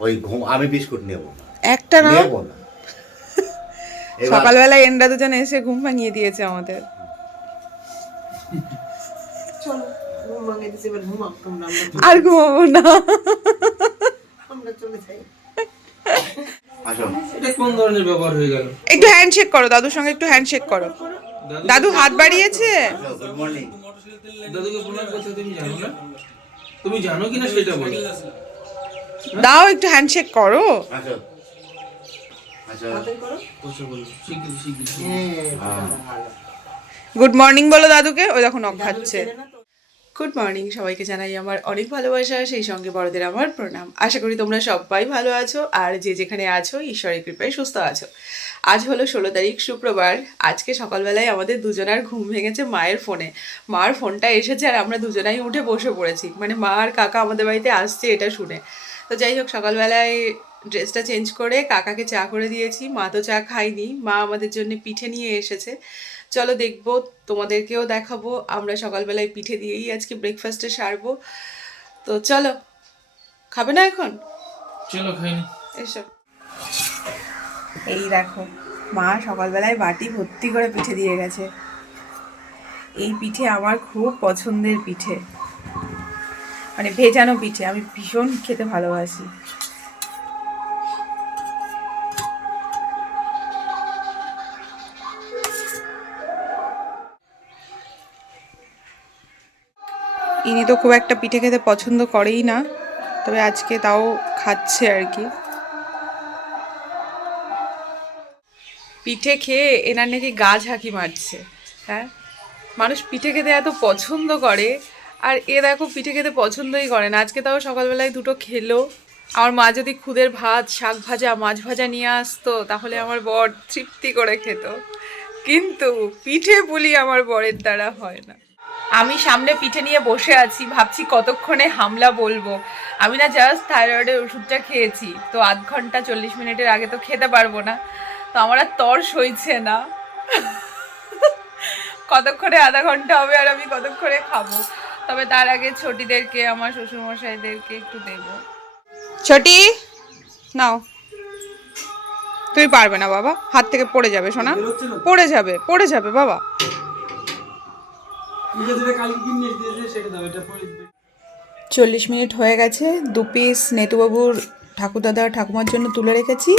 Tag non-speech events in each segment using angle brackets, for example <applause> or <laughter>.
ওই ঘুম আমি বিস্কুট নেব। একটা না? নেব না। <laughs> সকালবেলা এন্ডা দুজন এসে ঘুম ভাঙিয়ে দিয়েছে আমাদের। আর ঘুমাবো না। আমরা চলে যাই। আসো এটা কোন ধরনের ব্যবহার হয়ে গেল? একটু হ্যান্ডশেক করো দাদুর সঙ্গে একটু হ্যান্ডশেক করো। দাদু হাত বাড়িয়েছে? দাদুকে প্রণাম করতে তুমি জানো না? তুমি জানো কিনা সেটা বলো। দাও একটু হ্যান্ডশেক করো। বসে বলো শিগগিরি শিগগিরি হ্যাঁ গুড মর্নিং বলো দাদুকে ওই দেখো নখ খাচ্ছে? গুড মর্নিং সবাইকে জানাই আমার অনেক ভালোবাসা সেই সঙ্গে বড়দের আমার প্রণাম। আশা করি তোমরা সবাই ভালো আছো আর যে যেখানে আছো ঈশ্বরের কৃপায় সুস্থ আছো। আজ হলো ষোলো তারিখ শুক্রবার। আজকে সকালবেলায় আমাদের দুজনার ঘুম ভেঙেছে মায়ের ফোনে। মার ফোনটা এসেছে আর আমরা দুজনাই উঠে বসে পড়েছি। মানে মা আর কাকা আমাদের বাড়িতে আসছে এটা শুনে। তো যাই হোক সকালবেলায় ড্রেসটা চেঞ্জ করে কাকাকে চা করে দিয়েছি। মা তো চা খাইনি মা আমাদের জন্য পিঠে নিয়ে এসেছে। চলো দেখব তোমাদেরকেও দেখাবো। আমরা সকালবেলায় পিঠে দিয়েই আজকে ব্রেকফাস্টে সারবো। তো চলো খাবে না এখন? চলো খাইনি। এসো। এই দেখো মা সকালবেলায় বাটি ভর্তি করে পিঠে দিয়ে গেছে। এই পিঠে আমার খুব পছন্দের পিঠে। মানে ভেজানো পিঠে, আমি ভীষণ খেতে ভালোবাসি। ইনি তো খুব একটা পিঠে খেতে পছন্দ করেই না, তবে আজকে তাও খাচ্ছে আর কি। পিঠে খেয়ে এনার নাকি গা ঝাঁকি মারছে হ্যাঁ? মানুষ পিঠে খেতে এত পছন্দ করে আর এ দেখো পিঠে খেতে পছন্দই করে না। আজকে তাও সকালবেলায় দুটো খেলো। আমার মা যদি খুদের ভাত, শাক ভাজা, মাছ ভাজা নিয়ে আসতো, তাহলে আমার বর তৃপ্তি করে খেত। কিন্তু পিঠে পুলি আমার বরের দ্বারা হয় না। আমি সামনে পিঠে নিয়ে বসে আছি, ভাবছি কতক্ষণে হামলা বলব। আমি না জাস্ট থাইরয়েডের ওষুধটা খেয়েছি, তো আধ ঘণ্টা চল্লিশ মিনিটের আগে তো খেতে পারব না। তো আমার আর তর সইছে না। কতক্ষণে আধা ঘণ্টা হবে আর আমি কতক্ষণে খাব? তবে তার আগে ছোটিদেরকে আমার শ্বশুরমশাইদেরকে একটু দেবো। ছোটি নাও। তুমি পারবে না বাবা হাত থেকে পড়ে যাবে সোনা। পড়ে যাবে পড়ে যাবে বাবা। চল্লিশ মিনিট হয়ে গেছে দু পিস নেতুবাবুর ঠাকুরদাদা ঠাকুমার জন্য তুলে রেখেছি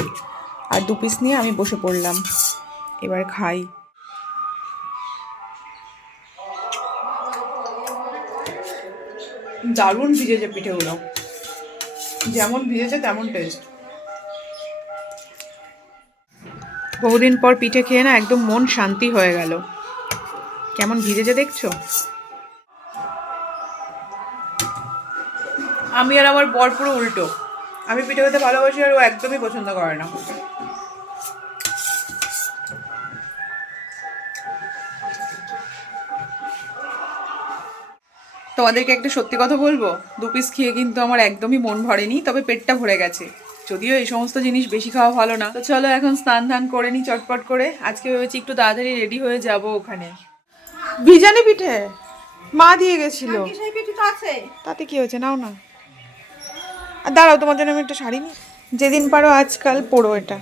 আর দু পিস নিয়ে আমি বসে পড়লাম। এবার খাই। দারুণ ভিজেছে পিঠেগুলো। যেমন ভিজেছে তেমন টেস্ট বহুদিন পর পিঠে খেয়ে না একদম মন শান্তি হয়ে গেল। কেমন ভিজেছে দেখছ? আমি আর আমার বর পুরো উল্টো। আমি পিঠে খেতে ভালোবাসি আর ও একদমই পছন্দ করে না। তোমাদেরকে একটা সত্যি কথা বলব? দু পিস খেয়ে কিন্তু আমার একদমই মন ভরেনি তবে পেটটা ভরে গেছে। যদিও এই সমস্ত জিনিস বেশি খাওয়া ভালো না। তো চলো এখন স্নান ধান করে নি চটপট করে। আজকে ভেবেছি একটু তাড়াতাড়ি রেডি হয়ে যাব ওখানে। বিজানি পিঠে? মা দিয়ে গেছিল। তাতে কি হয়েছে? নাও না। আর দাঁড়াও তোমার জন্য আমি একটা শাড়ি নিই। যেদিন পারো আজকাল পরো এটা।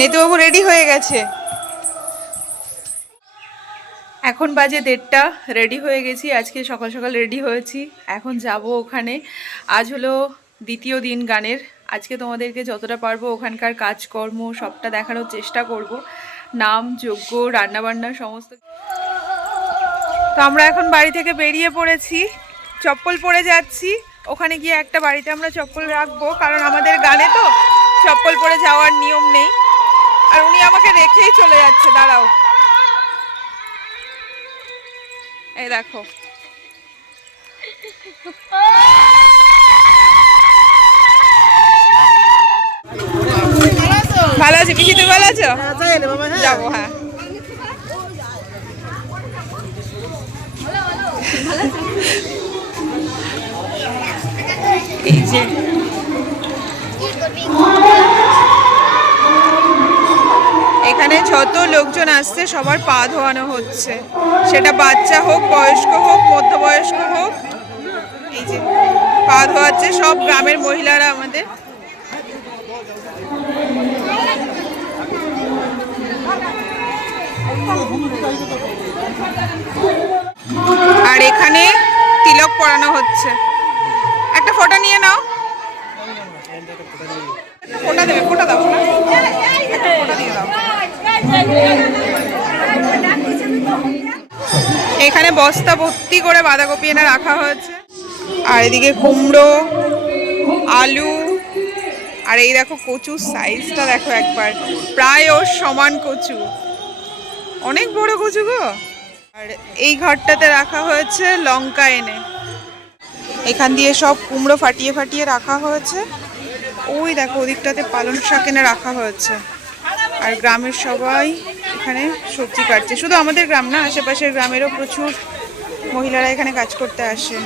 নেতুবাবু রেডি হয়ে গেছে। এখন বাজে দেড়টা রেডি হয়ে গেছি, আজকে সকাল সকাল রেডি হয়েছি। এখন যাব ওখানে। আজ হলো দ্বিতীয় দিন গানের। আজকে তোমাদেরকে যতটা পারব ওখানকার কাজকর্ম, সবটা দেখানোর চেষ্টা করব। নাম, যজ্ঞ, রান্নাবান্না, সমস্ত। তো আমরা এখন বাড়ি থেকে বেরিয়ে পড়েছি। চপ্পল পরে যাচ্ছি। ওখানে গিয়ে একটা বাড়িতে আমরা চপ্পল রাখব, কারণ আমাদের গানে তো চপ্পল পরে যাওয়ার নিয়ম নেই। আর উনি আমাকে রেখেই চলে যাচ্ছে দাঁড়াও। এই দেখো। ভালো আছে পিসি তুমি ভালো আছো? যাব হ্যাঁ। এই যে। এখানে যত লোকজন আসছে, সবার পা ধোয়ানো হচ্ছে। সেটা বাচ্চা হোক, বয়স্ক হোক, মধ্যবয়স্ক হোক, এই যে পা ধোয়াচ্ছে সব গ্রামের মহিলারা আমাদের। আর এখানে তিলক পরানো হচ্ছে। একটা ফটো নিয়ে নাও। ফোটা দেবে, ফোটা দাও ফোঁটা। দিয়ে দাও। এখানে বস্তা ভর্তি করে বাঁধাকপি এনে রাখা হয়েছে। আর এদিকে কুমড়ো, আলু, আর এই দেখো কচুর সাইজটা দেখো একবার। প্রায় ওর সমান কচু। অনেক বড় কচু গো। আর এই ঘরটাতে রাখা হয়েছে লঙ্কা এনে। এখান দিয়ে সব কুমড়ো ফাটিয়ে ফাটিয়ে রাখা হয়েছে। ওই দেখো ওদিকটাতে পালং শাক এনে রাখা হয়েছে। আর গ্রামের সবাই এখানে সবজি কাটছে। শুধু আমাদের গ্রাম না, আশেপাশের গ্রামেরও প্রচুর মহিলারা এখানে কাজ করতে আসে।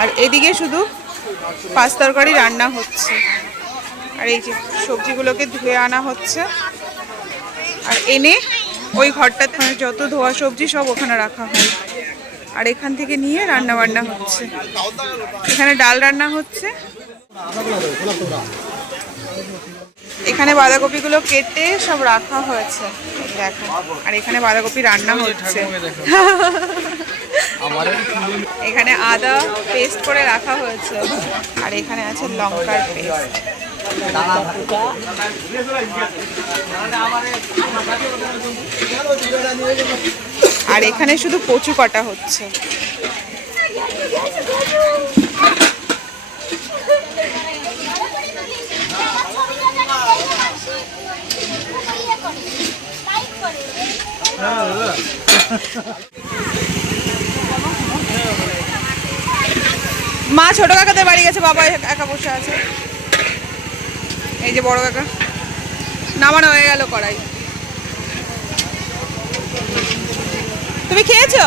আর এদিকে শুধু পাঁচ তরকারি রান্না হচ্ছে। আর এই যে সবজিগুলোকে ধুয়ে আনা হচ্ছে। আর এনে ওই ঘরটাতে যত ধোয়া সবজি সব ওখানে রাখা হয়। আর এখান থেকে নিয়ে রান্না বান্না হচ্ছে। এখানে ডাল রান্না হচ্ছে। এখানে বাঁধাকপিগুলো কেটে সব রাখা হয়েছে দেখো। আর এখানে বাঁধাকপি রান্না হচ্ছে। <laughs> এখানে আদা পেস্ট করে রাখা হয়েছে আর এখানে আছে লঙ্কার পেস্ট। আর এখানে শুধু কচু কাটা হচ্ছে। মা, ছোট কাকাদের বাড়ি গেছে, বাবা একা- বসে আছে। এই যে বড় কাকা, নামানো হয়ে গেল কড়াই। তুমি খেয়েছো?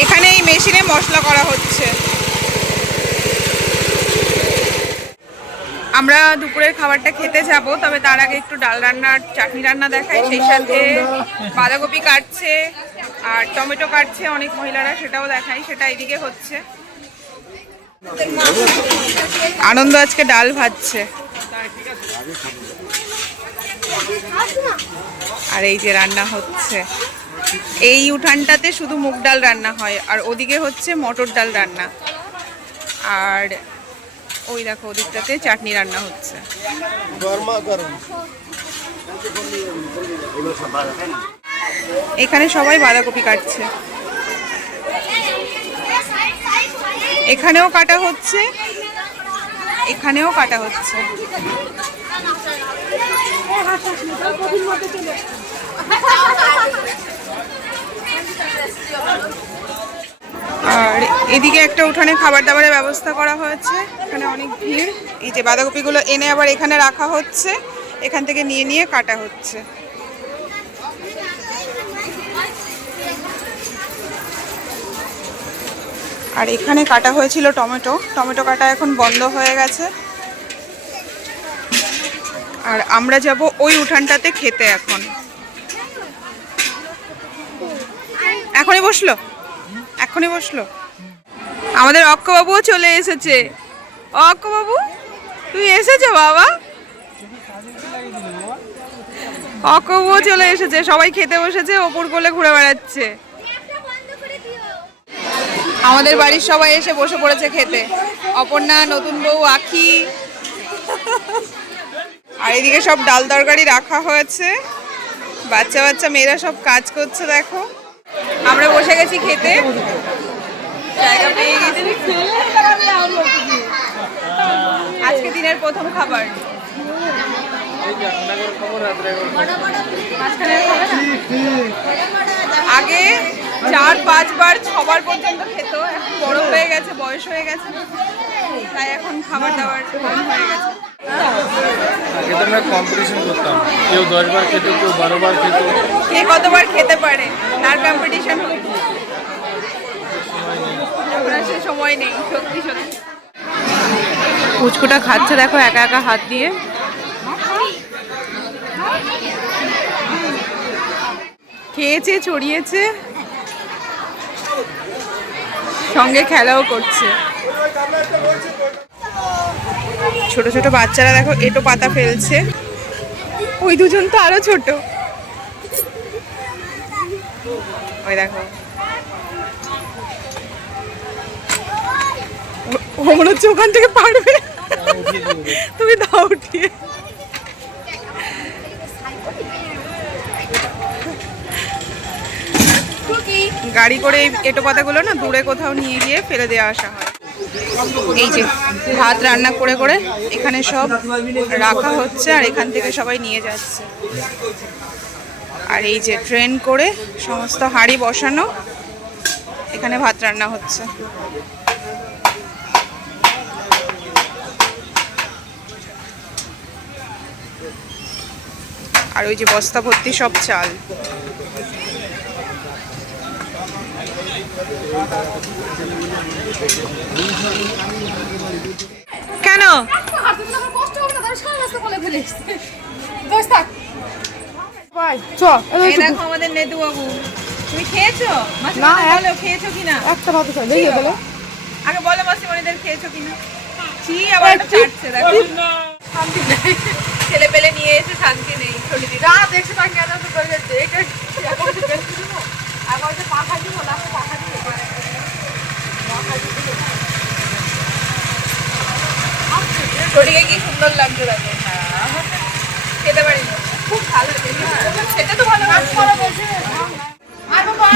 এখানে এই মেশিনে মশলা করা হচ্ছে। আমরা দুপুরের খাবারটা খেতে যাব, তবে তার আগে একটু ডাল রান্না আর চাটনি রান্না দেখাই। সেই সাথে বাঁধাকপি কাটছে, আর টমেটো কাটছে, অনেক মহিলারা সেটাও দেখাই, সেটা এদিকে হচ্ছে। আনন্দ আজকে ডাল ভাজছে। আর এই যে রান্না হচ্ছে। এই উঠানটাতে শুধু মুগ ডাল রান্না হয়, আর ওদিকে হচ্ছে মটর ডাল রান্না। আর ওই দেখো ওদিকটাতে চাটনি রান্না হচ্ছে। এখানে সবাই বাঁধাকপি কাটছে। এখানেও কাটা হচ্ছে এখানেও কাটা হচ্ছে। <laughs> আর এদিকে একটা উঠানে খাবার দাবারের ব্যবস্থা করা হয়েছে। এখানে অনেক ভিড়। এই যে বাঁধাকপিগুলো এনে আবার এখানে রাখা হচ্ছে। এখান থেকে নিয়ে নিয়ে কাটা হচ্ছে। আর এখানে কাটা হয়েছিল টমেটো। টমেটো কাটা এখন বন্ধ হয়ে গেছে। আর আমরা যাব ওই উঠানটাতে খেতে এখন। এখনই বসল? এখনই বসল। আমাদের অক্ষবাবুও চলে এসেছে। অক্ষবাবু তুই এসেছ বাবা? অক্ষবাবুও চলে এসেছে, সবাই খেতে বসেছে, ওপর কোলে ঘুরে বেড়াচ্ছে। আমাদের বাড়ির সবাই এসে বসে পড়েছে খেতে। অপর্ণা, নতুন বউ, আখি। আর এদিকে সব ডাল তরকারি রাখা হয়েছে। বাচ্চা বাচ্চা, মেয়েরা সব কাজ করছে, দেখো। আমরা বসে গেছি খেতে। পেয়ে গেছি। আজকে দিনের প্রথম খাবার? আগে চার, পাঁচবার, ছবার পর্যন্ত খেত। এখন বড় হয়ে গেছে, বয়স হয়ে গেছে। তাই এখন খাবার দাবার কম হয়ে গেছে। আগে তো আমরা কম্পিটিশন করতাম। কেউ দশ বার খেত কেউ বারো বার খেত। কে কতবার খেতে পারে? তার কম্পিটিশন বসে সময় নেই সত্যি সত্যি। পুচকুটা খাচ্ছে দেখো একা একা হাত দিয়ে। খেয়েছে চড়িয়েছে। সঙ্গে খেলাও করছে। ছোট ছোট বাচ্চারা দেখো, এটো পাতা ফেলছে। ওই দুজন তো আরও ছোট। ওই দেখো। মনে হচ্ছে ওখান থেকে পারবে। তুমি দাও উঠিয়ে। গাড়ি করে এই এটো পাতাগুলো না দূরে কোথাও নিয়ে গিয়ে ফেলে দেওয়া আসা হয়। এই যে ভাত রান্না করে করে এখানে সব রাখা হচ্ছে আর এখান থেকে সবাই নিয়ে যাচ্ছে। আর এই যে ট্রেন করে সমস্ত হাঁড়ি বসানো, এখানে ভাত রান্না হচ্ছে। আর ওই যে বস্তা ভর্তি সব চাল। কেন? আমাদের নেতু বাবু তুমি খেয়েছো? না বলো খেয়েছো কিনা? একটা ভাত খাই দেখে বলো। আগে বলো মাসিমণিদের খেয়েছো কিনা। চি আবার একটা চাটছে দেখো। শান্তি নেই। ছেলে পেলে নিয়ে এসে শান্তি নেই ছোট দিদি এত করে যাচ্ছে এটা এখন তো বেশ দিব আর বলতে পাখা দিব না পাখা দিব ছোটিকে কি সুন্দর লাগছে দেখো। খেতে পারিনি। খুব ভালো সেটা তো ভালো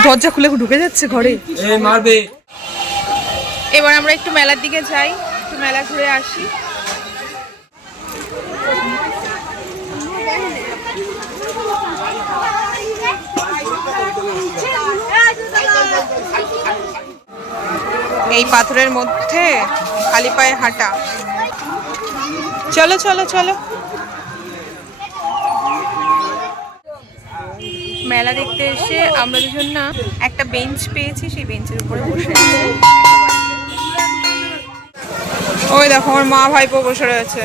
দরজা খুলে ঢুকে যাচ্ছে ঘরে। এই মারবে। এবার আমরা একটু মেলার দিকে যাই। একটু মেলা ঘুরে আসি। এই পাথরের মধ্যে খালি পায়ে হাঁটা। চলো চলো চলো। মেলা দেখতে এসে আমরা দুজন না একটা বেঞ্চ পেয়েছি, সেই বেঞ্চের উপরে বসে ওই দেখো, আমার মা ভাই ভাইপো বসে রয়েছে।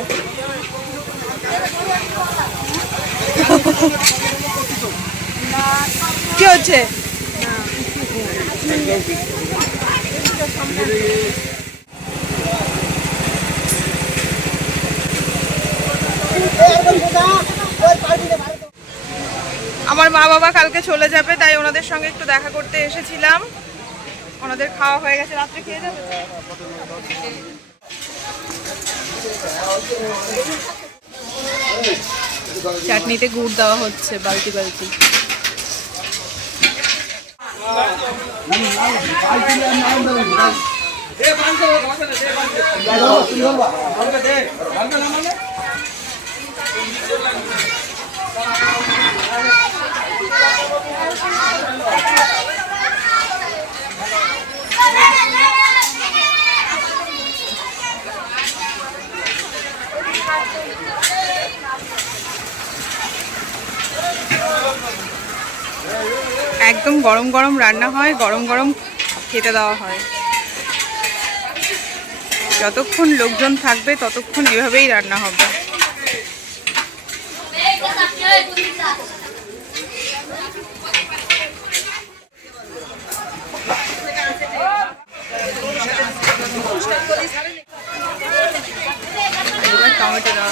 কি হচ্ছে? আমার মা বাবা কালকে চলে যাবে, তাই ওনাদের সঙ্গে একটু দেখা করতে এসেছিলাম। ওনাদের খাওয়া হয়ে গেছে, রাত্রে খেয়ে যাবে চাটনিতে গুড় দেওয়া হচ্ছে বালতি বালতি। একদম গরম গরম রান্না হয়, গরম গরম খেতে দেওয়া হয়। যতক্ষণ লোকজন থাকবে, ততক্ষণ এভাবেই রান্না হবে। টমেটো দেওয়া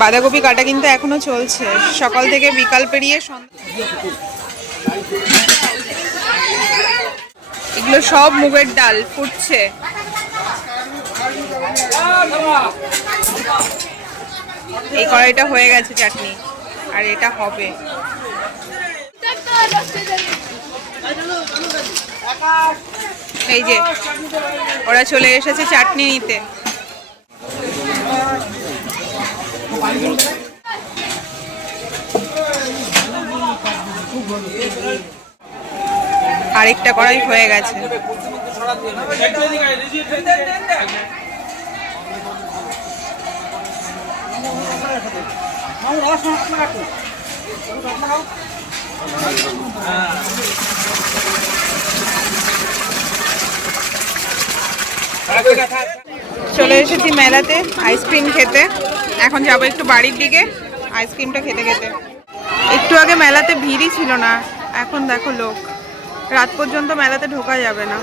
বাঁধাকপি কাটা কিন্তু এখনও চলছে। সকাল থেকে বিকাল পেরিয়ে এগুলো সব মুগের ডাল, ফুটছে। এই কড়াইটা হয়ে গেছে চাটনি, আর এটা হবে। এই যে, ওরা চলে এসেছে চাটনি নিতে। আরেকটা কড়াই হয়ে গেছে। চলে এসেছি মেলাতে আইসক্রিম খেতে এখন যাব একটু বাড়ির দিকে, আইসক্রিমটা খেতে খেতে। একটু আগে মেলাতে ভিড়ই ছিল না, এখন দেখো লোক। রাত পর্যন্ত মেলাতে ঢোকা যাবে না।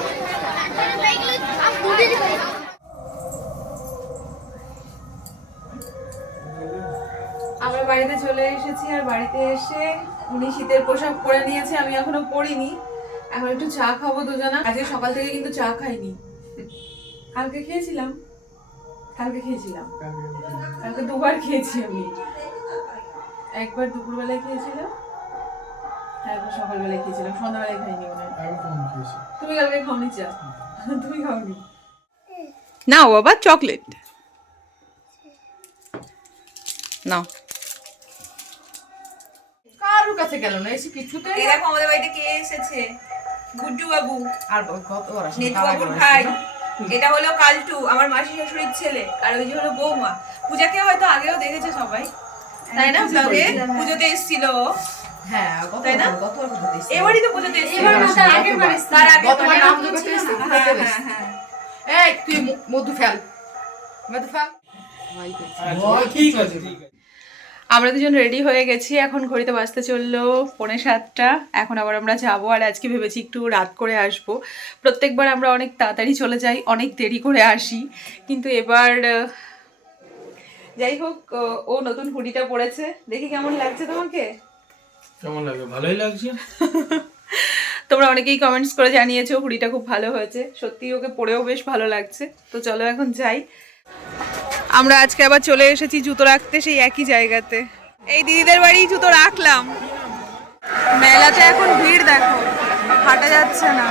আমরা বাড়িতে চলে এসেছি আর বাড়িতে এসে উনি শীতের পোশাক পরে নিয়েছে, আমি এখনও পরিনি। এখন একটু চা খাব দুজনা। আজকে সকাল থেকে কিন্তু চা খাইনি। কালকে খেয়েছিলাম। কালকে খেয়েছিলাম। কালকে দুবার খেয়েছি আমি। একবার দুপুরবেলায় খেয়েছিলাম একবার সকালবেলায় খেয়েছিলাম সন্ধ্যাবেলায় খাইনি মনে হয়। তুমি কালকে খাওনি চা? তুমি খাওনি? নাও বাবা চকলেট। নাও। কারোর কাছে গেল না এসে কিছুতে দেখো আমাদের বাড়িতে কে এসেছে? গুড্ডু বাবু আর কত আসলে বাবুর ভাই? এটা হলো কালটু আমার মাসি শাশুড়ির ছেলে আর ওই যে হলো বৌমা। পূজাকে হয়তো আগেও দেখেছে সবাই। তাই না? ব্লগে? পুজোতে এসেছিল হ্যাঁ তাই না? এবারই তো পুজোতে এসেছিল। তার আগে নাম হ্যাঁ, হ্যাঁ, হ্যাঁ। এই তুই মধু ফেল। মধু ফেল। ঠিক আছে। আমরা দুজন রেডি হয়ে গেছি এখন ঘড়িতে বাজতে চলল পৌনে সাতটা। এখন আবার আমরা যাব আর আজকে ভেবেছি একটু রাত করে আসব। প্রত্যেকবার আমরা অনেক তাড়াতাড়ি চলে যাই অনেক দেরি করে আসি। কিন্তু এবার যাই হোক ও- নতুন হুডিটা পড়েছে দেখি কেমন লাগছে তোমাকে? কেমন লাগে ভালোই লাগছে। <laughs> তোমরা অনেকেই কমেন্টস করে জানিয়েছো হুডিটা খুব ভালো হয়েছে। সত্যি ওকে পরেও বেশ ভালো লাগছে। তো চলো এখন যাই। আমরা আজকে আবার চলে এসেছি জুতো রাখতে সেই একই জায়গাতে। এই দিদিদের বাড়ি জুতো রাখলাম। মেলাতে এখন ভিড় দেখো, হাঁটা যাচ্ছে না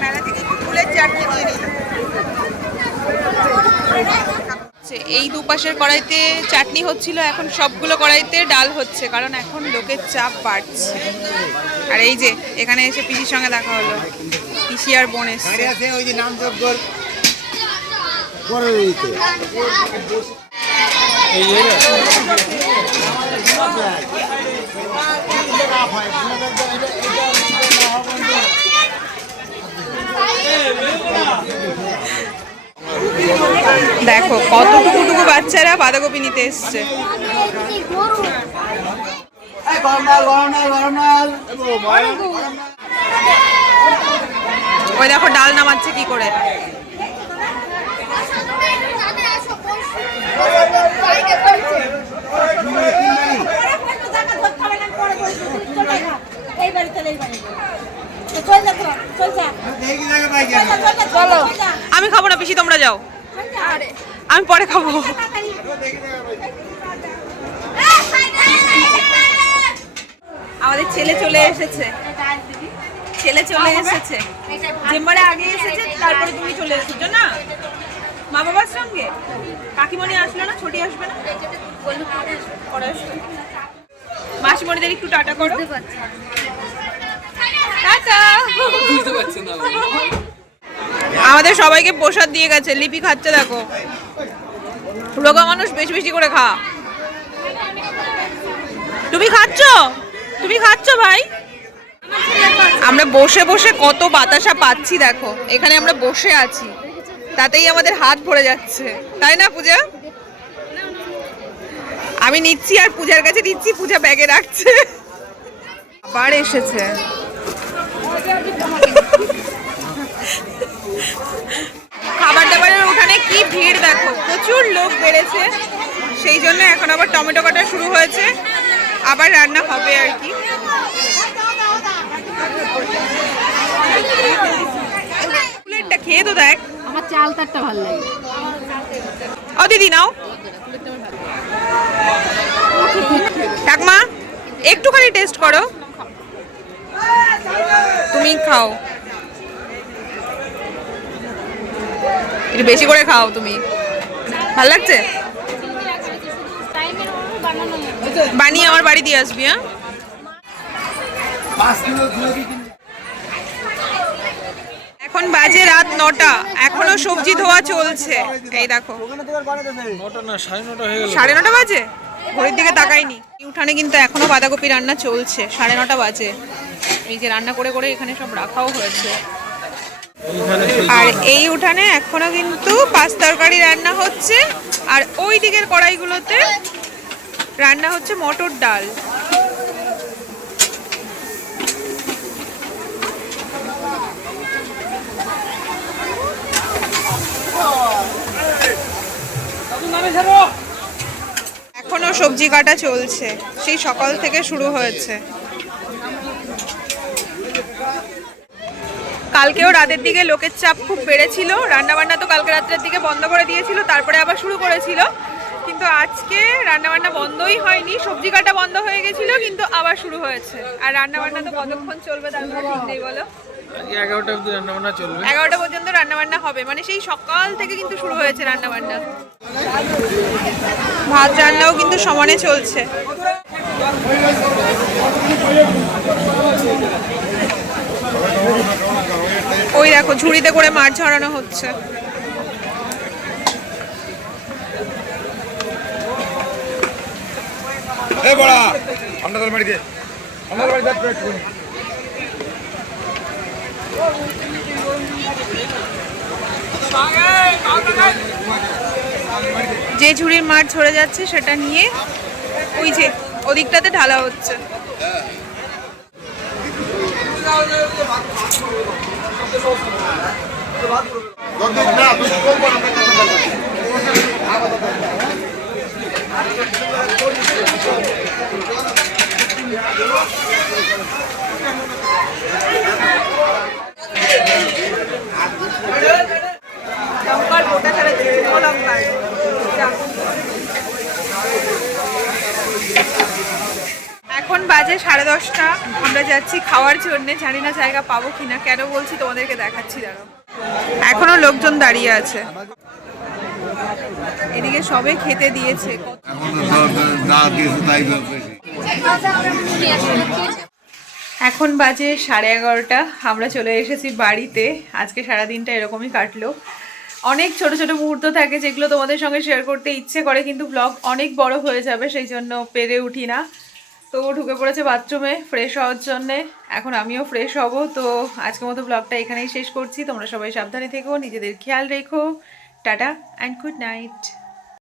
মেলা থেকে একটু ফুলের চাটনি নিয়ে নিলাম হচ্ছে, এই দুপাশের কড়াইতে চাটনি হচ্ছিল এখন সবগুলো কড়াইতে ডাল হচ্ছে কারণ এখন লোকের চাপ বাড়ছে। আর এই যে এখানে এসে পিসির সঙ্গে দেখা হলো। পিসি আর বোন এসছে। এই এরা দেখো কত টুকু টুকু বাচ্চারা বাঁধাকপি নিতে এসছে। ওই দেখো ডাল নামাচ্ছে কি করে। আমি খাব না পিসি তোমরা যাও। আমি পরে খাব। আমাদের ছেলে চলে এসেছে। ছেলে চলে এসেছে। চেম্বারে আগে এসেছে তারপরে তুমি চলে এসেছ না? মা বাবার সঙ্গে? কাকিমণি আসলো না? ছোটি আসবে না? পরে আসবে। মাসিমণিদের একটু টাটা করো। টাটা। আমাদের সবাইকে প্রসাদ দিয়ে গেছে। লিপি খাচ্ছে, দেখো। রোগা মানুষ বেশি বেশি করে খা। তুমি খাচ্ছ? তুমি খাচ্ছ, ভাই? আমরা বসে বসে কত বাতাসা পাচ্ছি, দেখো। এখানে আমরা বসে আছি। তাতেই আমাদের হাত ভরে যাচ্ছে। তাই না, পূজা? আমি নিচ্ছি আর পূজার কাছে দিচ্ছি, পূজা ব্যাগে রাখছে। আবার এসেছে খাবার দাবারের ওখানে কি ভিড় দেখো প্রচুর লোক বেড়েছে সেই জন্য এখন আবার টমেটো কাটা শুরু হয়েছে আবার রান্না হবে আর কি। প্লেটটা খেয়ে তো দেখ। আমার চালতারটা ভালো লাগে। ও দিদি নাও। ঠাকমা একটুখানি টেস্ট করো। তুমি খাও। একটু বেশি করে খাও তুমি। ভালো লাগছে? বানিয়ে আমার বাড়ি দিয়ে আসবি হ্যাঁ? এখন বাজে রাত নটা। এখনও সবজি ধোয়া চলছে। এই দেখো। সাড়ে নটা বাজে? ঘড়ির দিকে তাকাইনি। উঠানে কিন্তু এখনও বাঁধাকপি রান্না চলছে। সাড়ে নটা বাজে। এই যে রান্না করে করে এখানে সব রাখাও হয়েছে। আর এই উঠানে এখনও কিন্তু পাঁচ তরকারি রান্না হচ্ছে। আর ওই দিকের কড়াইগুলোতে রান্না হচ্ছে মটর ডাল। এখনও সবজি কাটা চলছে। সেই সকাল থেকে শুরু হয়েছে। কালকেও রাতের দিকে লোকের চাপ খুব বেড়েছিল। রান্নাবান্না তো কালকে রাত্রের দিকে বন্ধ করে দিয়েছিল তারপরে আবার শুরু করেছিল। কিন্তু আজকে রান্নাবান্না বন্ধই হয়নি সবজি কাটা বন্ধ হয়ে গেছিল কিন্তু আবার শুরু হয়েছে। আর রান্নাবান্না তো কতক্ষণ চলবে তার নেই বলো? এগারোটা পর্যন্ত রান্নাবান্না হবে মানে সেই সকাল থেকে কিন্তু শুরু হয়েছে রান্নাবান্না। ভাত রান্নাও কিন্তু সমানে চলছে। ওই দেখো ঝুড়িতে করে মাছ ঝরানো হচ্ছে। যে ঝুড়ির মাছ ঝরে যাচ্ছে সেটা নিয়ে ওই যে ওদিকটাতে ঢালা হচ্ছে। লঙ্কার গোটা ছাড়া শুকনো লঙ্কার এখন বাজে সাড়ে দশটা। আমরা যাচ্ছি খাওয়ার জন্য। জানি না জায়গা পাবো কিনা। কেন বলছি তোমাদেরকে দেখাচ্ছি দাঁড়ো এখনও লোকজন দাঁড়িয়ে আছে। এদিকে সবে খেতে দিয়েছে। এখন বাজে সাড়ে এগারোটা। আমরা চলে এসেছি বাড়িতে। আজকে সারা দিনটা এরকমই কাটলো। অনেক ছোট ছোট মুহূর্ত থাকে যেগুলো তোমাদের সঙ্গে শেয়ার করতে ইচ্ছে করে, কিন্তু ব্লগ অনেক বড় হয়ে যাবে, সেই জন্য পেরে উঠি না। তো ঢুকে পড়েছে বাথরুমে ফ্রেশ হওয়ার জন্যে। এখন আমিও ফ্রেশ হব, তো আজকের মতো ব্লগটা এখানেই শেষ করছি। তোমরা সবাই সাবধানে থেকো, নিজেদের খেয়াল রেখো। Tata and good night